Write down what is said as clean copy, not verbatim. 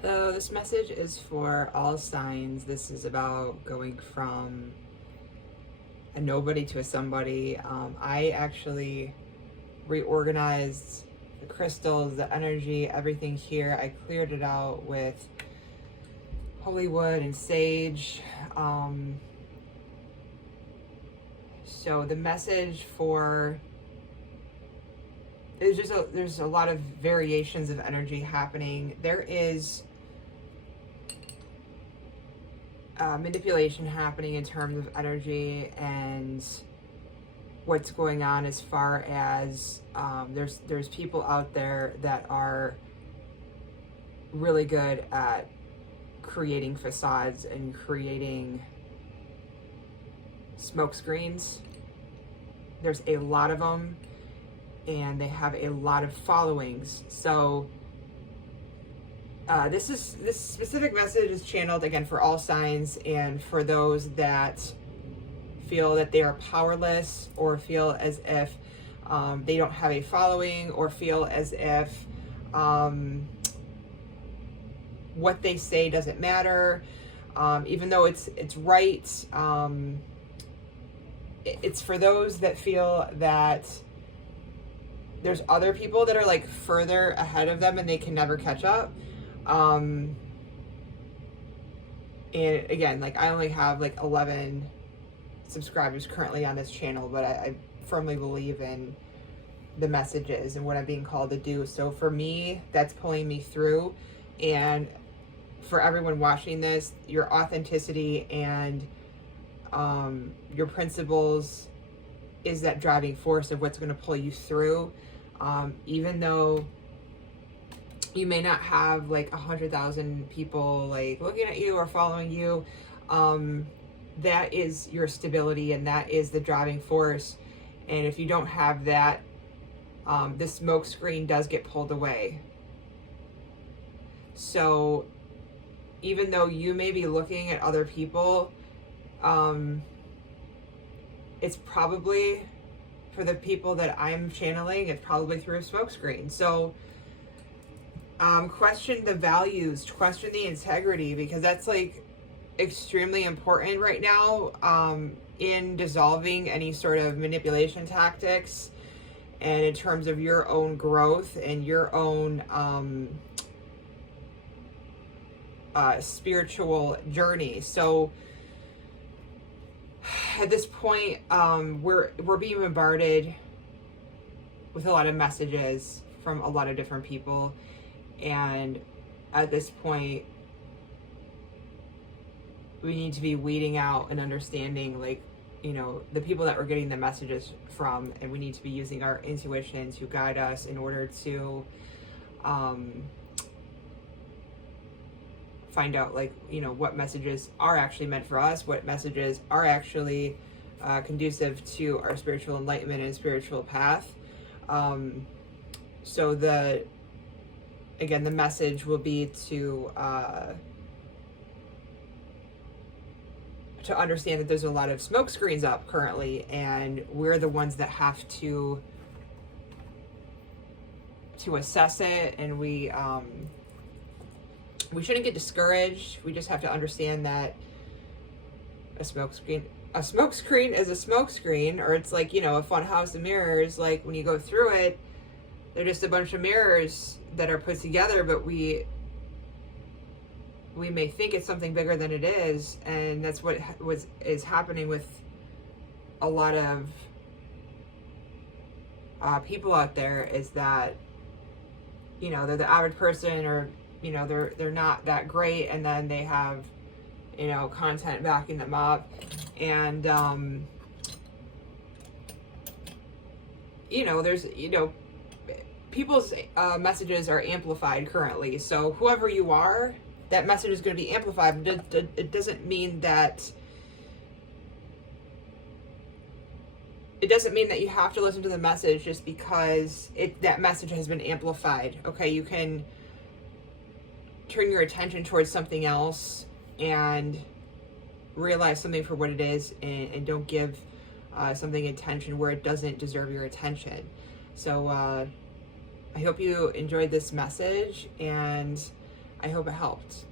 Hello, this message is for all signs. This is about going from a nobody to a somebody. I actually reorganized the crystals, the energy, everything here. I cleared it out with holy wood and sage. So the message for there's a lot of variations of energy happening. There is manipulation happening in terms of energy and what's going on as far as there's people out there that are really good at creating facades and creating smoke screens. There's a lot of them and they have a lot of followings. So this specific message is channeled again for all signs and for those that feel that they are powerless or feel as if they don't have a following or feel as if what they say doesn't matter, even though it's right. It's for those that feel that there's other people that are like further ahead of them and they can never catch up. And again, like I only have like 11 subscribers currently on this channel, but I firmly believe in the messages and what I'm being called to do. So for me, that's pulling me through. And for everyone watching this, your authenticity and your principles is that driving force of what's going to pull you through. Even though you may not have like 100,000 people like looking at you or following you, that is your stability and that is the driving force. And if you don't have that, the smoke screen does get pulled away. So even though you may be looking at other people, it's probably for the people that I'm channeling, it's probably through a smoke screen. So question the values, question the integrity, because that's like extremely important right now in dissolving any sort of manipulation tactics and in terms of your own growth and your own spiritual journey. So at this point, we're being bombarded with a lot of messages from a lot of different people, and at this point we need to be weeding out and understanding, like, you know, the people that we're getting the messages from, and we need to be using our intuition to guide us in order to find out, like, you know, what messages are actually meant for us, what messages are actually conducive to our spiritual enlightenment and spiritual path. So the message will be to understand that there's a lot of smoke screens up currently, and we're the ones that have to assess it, and we shouldn't get discouraged. We just have to understand that a smoke screen is a smoke screen, or it's like, you know, a fun house of mirrors. Like when you go through it, they're just a bunch of mirrors that are put together, but we may think it's something bigger than it is, and that's what is happening with a lot of people out there, is that, you know, they're the average person, or, you know, they're not that great, and then they have, you know, content backing them up, and you know, there's, you know, people's messages are amplified currently. So whoever you are, that message is going to be amplified. It doesn't mean that you have to listen to the message just because that message has been amplified. Okay, you can turn your attention towards something else and realize something for what it is, and don't give something attention where it doesn't deserve your attention. So I hope you enjoyed this message, and I hope it helped.